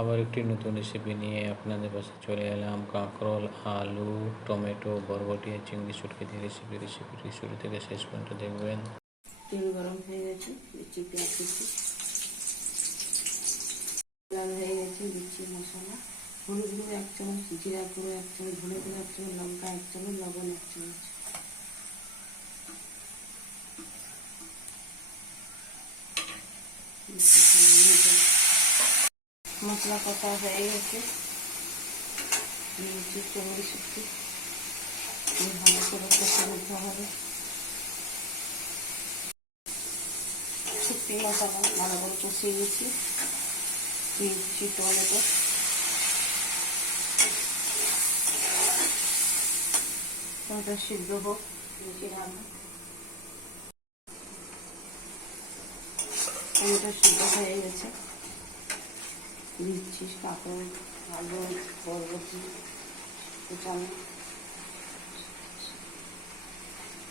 আবার একটি নতুন রেসিপি নিয়ে আপনাদের পাশে চলে এলাম। কাঁকরোল, আলু, টমেটো, বরবটি আর চিংড়ি, শুটকি দিয়ে রেসিপি রেসিপিটি শুরু থেকে শেষ পর্যন্ত দেখবেন। তেল গরম হয়ে গেছে, দিচ্ছি পেঁয়াজ কুচি। লাল হয়ে গেছে, দিচ্ছি মশলা। হলুদ গুঁড়ো এক চামচ, জিরা গুঁড়ো এক চামচ, ধনে গুঁড়ো এক চামচ, লঙ্কা এক চামচ, লবণ এক চামচ। দিচ্ছি। মশলা কষা হয়ে গেছে। দিচ্ছি চিংড়ি শুক্তি ভালো করে কষে নিতে হবে। শুকনো মশলা ভালো করে কষিয়ে দিয়েছি দিচ্ছি টমেটো। টমেটো সিদ্ধ হোক দিচ্ছি রান্না। টমেটো সিদ্ধ হয়ে গেছে। দিচ্ছি কাপড় আলু বরবটি কুচানো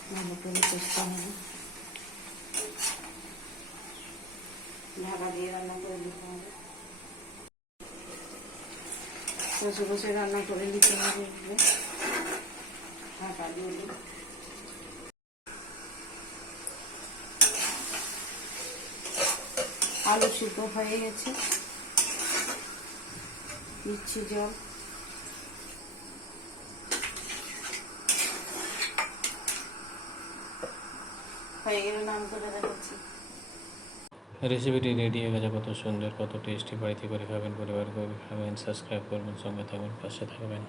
ভালো করে কষতে হবে ঢাকা দিয়ে রান্না করে দিতে হবে বসে বসে রান্না করে দিতে হবে। ঢাকা দিয়ে। আলু সিদ্ধ হয়ে গেছে দিচ্ছি জল। রেসিপিটি রেডি হয়ে গেছে, কত সুন্দর, কত টেস্টি বাড়িতে করে খাবেন পরিবার করে খাবেন সাবস্ক্রাইব করবেন, সঙ্গে থাকবেন পাশে থাকবেন।